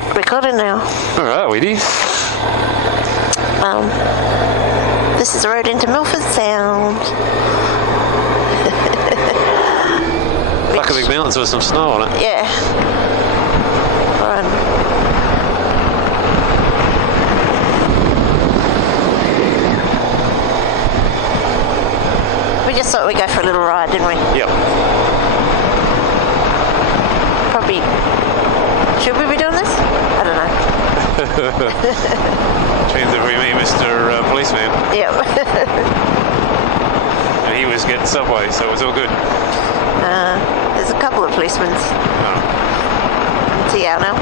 Yep, recording now. All right, Weedy. This is the road into Milford Sound. Like a big mountains with some snow on it. Yeah. Fun. We just thought we'd go for a little ride, didn't we? Yep. Probably. Should we be doing this? I don't know. Depends if we meet Mr. Policeman. Yep. And he was getting Subway, so it was all good. There's a couple of policemen. Oh. See out now.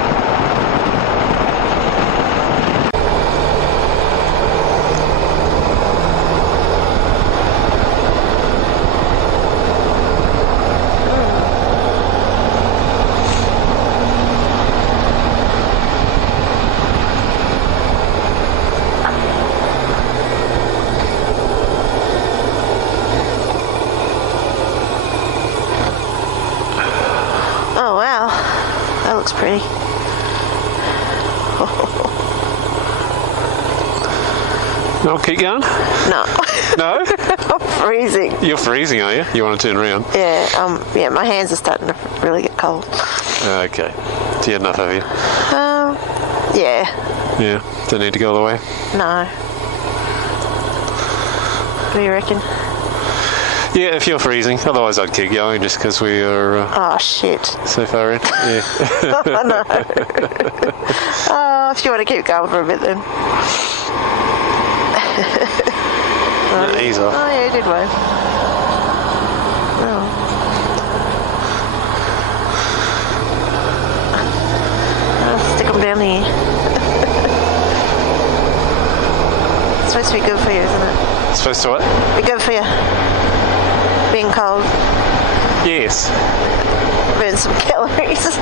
Oh wow, that looks pretty. No, keep going. No. No? I'm freezing. You're freezing, are you? You want to turn around? Yeah, my hands are starting to really get cold. Okay. Do you have enough, have you? Yeah. Yeah. Don't need to go all the way? No. What do you reckon? Yeah, if you're freezing. Otherwise, I'd keep going just because we are Oh, shit. so far in. Yeah. Oh, no. Oh, if you want to keep going for a bit then. No, ease off. Oh, yeah, you did well. Oh. I'll stick them down here. It's supposed to be good for you, isn't it? Supposed to what? Be good for you. Being cold. Yes. Burn some calories.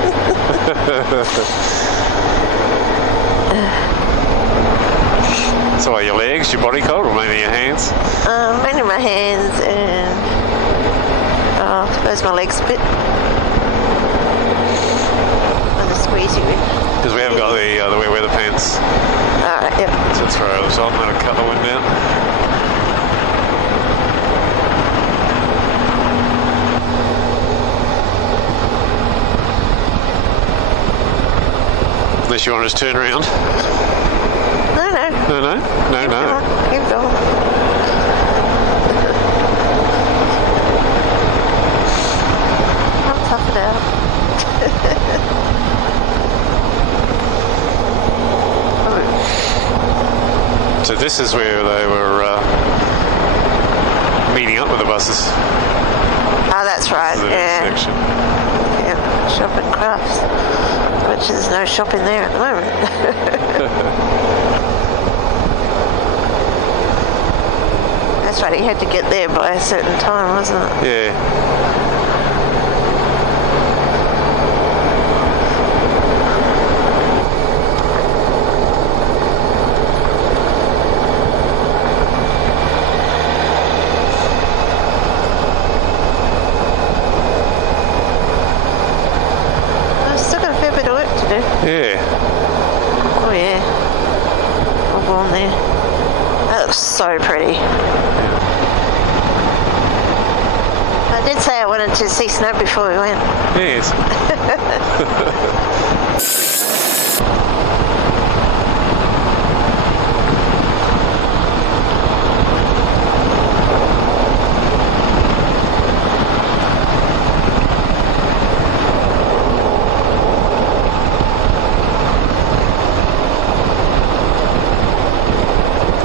So are your legs, your body cold, or maybe your hands? Mainly my hands and I suppose my legs a bit. I'll just squeeze you in. Because we have got the wet weather pants Alright, yep. to throw those on. That'll cut the wind out. Unless you want to just turn around. No. No. Keep going. I'll tough it out. So this is where they were meeting up with the buses. Oh, that's right. The Yeah. section. Yeah. Shop and crafts. Which there's no shop in there at the moment. That's right, he had to get there by a certain time, wasn't it? Yeah. I've still got a fair bit of work to do. Yeah. Oh yeah. All gone there. That looks so pretty. I did say I wanted to see snow before we went. Yes.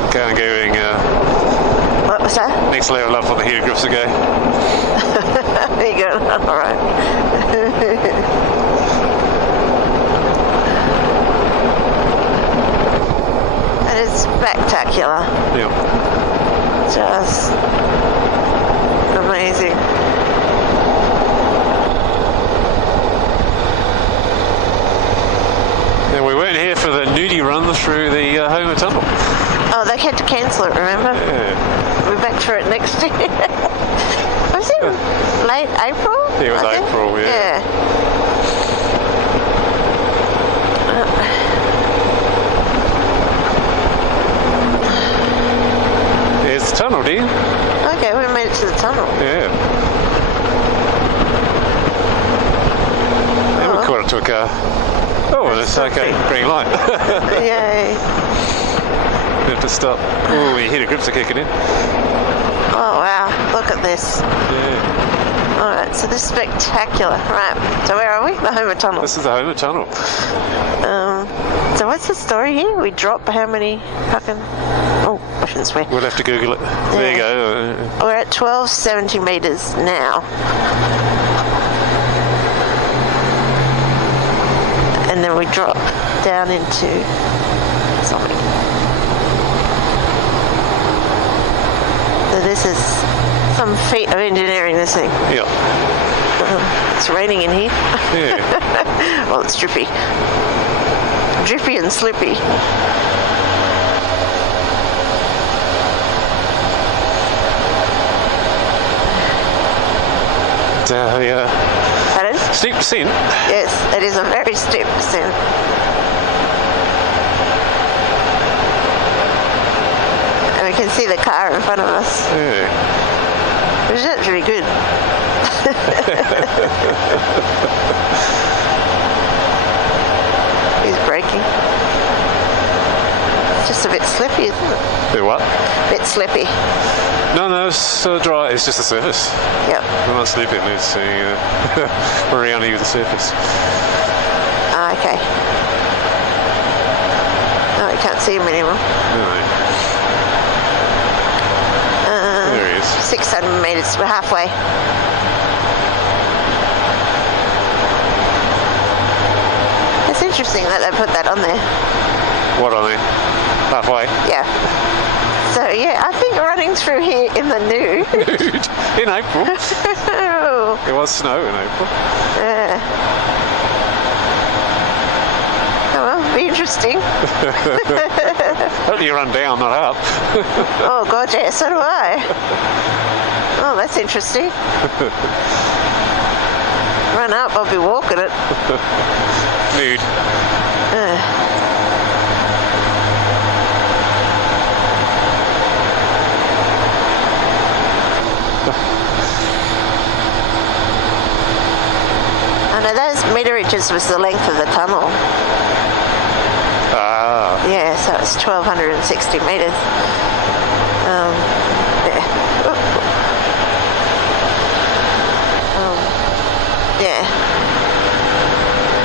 Okay, I'm going What was that? next level up on the heated grips again. There you go. All right. That is spectacular. Yeah. Just amazing. And we weren't here for the nudie run through the Homer Tunnel. Oh, they had to cancel it, remember? Yeah. We're back for it next year. Was it late April? It was I think? April, yeah. Yeah. dear. Okay, we made it to the tunnel. Yeah. And we caught up to a car. Oh, it's okay. Green light. Yay. We have to stop. Oh, we hear the grips are kicking in. Oh, wow. Look at this. Yeah. Alright, so this is spectacular. Right, so where are we? The Homer Tunnel. This is the Homer Tunnel. So what's the story here? We drop how many fucking... Oh, I shouldn't swear. We'll have to Google it. There you go. We're at 1270 metres now. And then we drop down into something. So this is some feat of engineering, this thing. Yeah. It's raining in here. Yeah. Well, it's drippy. Drippy and slippy. Yeah. Pardon? Steep descent. Yes, it is a very steep descent. And we can see the car in front of us. Yeah. Which is actually good. He's braking. It's just a bit slippy, isn't it? Do what? Bit slippy. No, it's dry. It's just the surface. Yep. We're not slipping. It's we're around here with the surface. Okay. Oh, you can't see him anymore. No. There he is. 600 metres. We're halfway. It's interesting that they put that on there. What on there? Halfway. Yeah. So yeah, I think running through here in the nude. Nude in April. It was snow in April. Yeah. Oh well, be interesting. Hope you run down, not up. Oh god, yeah, so do I. Oh, that's interesting. Run up, I'll be walking it. Nude. I know those meterages was the length of the tunnel. Ah. Yeah, so it's 1,260 metres. Yeah. Yeah.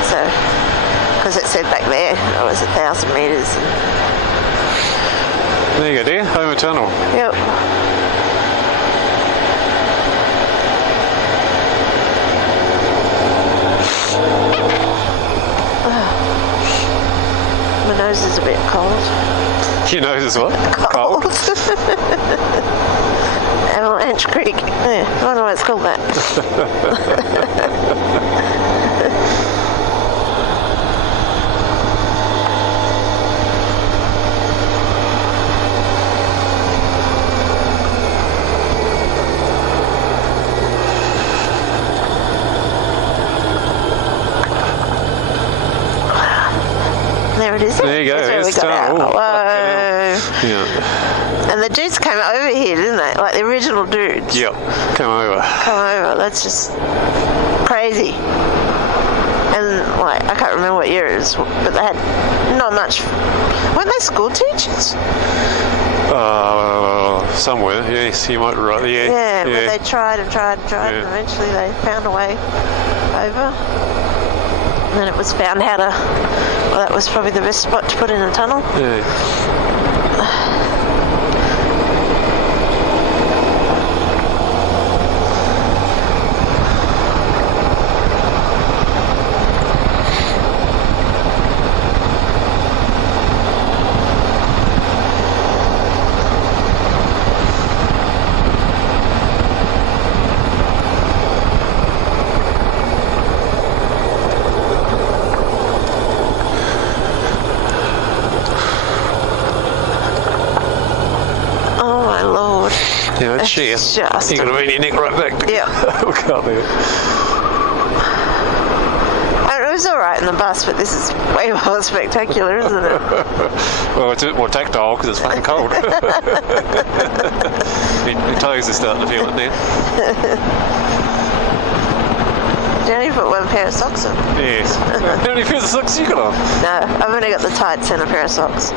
So, because it said back there it was 1,000 metres. There you go, dear. Homer Tunnel. Yep. My nose is a bit cold. Your nose is what? Cold. Avalanche Creek. Yeah, I don't know why it's called that. There it is. There you go. That's where we It's got out. tunnel. Whoa. Yeah. And the dudes came over here, didn't they? Like the original dudes. Yep. Come over. Come over. That's just crazy. And like, I can't remember what year it is, but they had not much. Weren't they school teachers? Somewhere. Yes, you might be right. Yeah, but they tried and Yeah. eventually they found a way over. And then it was found how to. Well, that was probably the best spot to put in a tunnel. Yeah. Yeah, it's sheer. Just You're going to bend your neck right back. Yeah. We can't do it. And it was was alright in the bus, but this is way more spectacular, isn't it? Well, it's a bit more tactile because it's fucking cold. Your toes are starting to feel it now. You only put one pair of socks on. Yes. How many pairs of socks you got on? No, I've only got the tights and a pair of socks.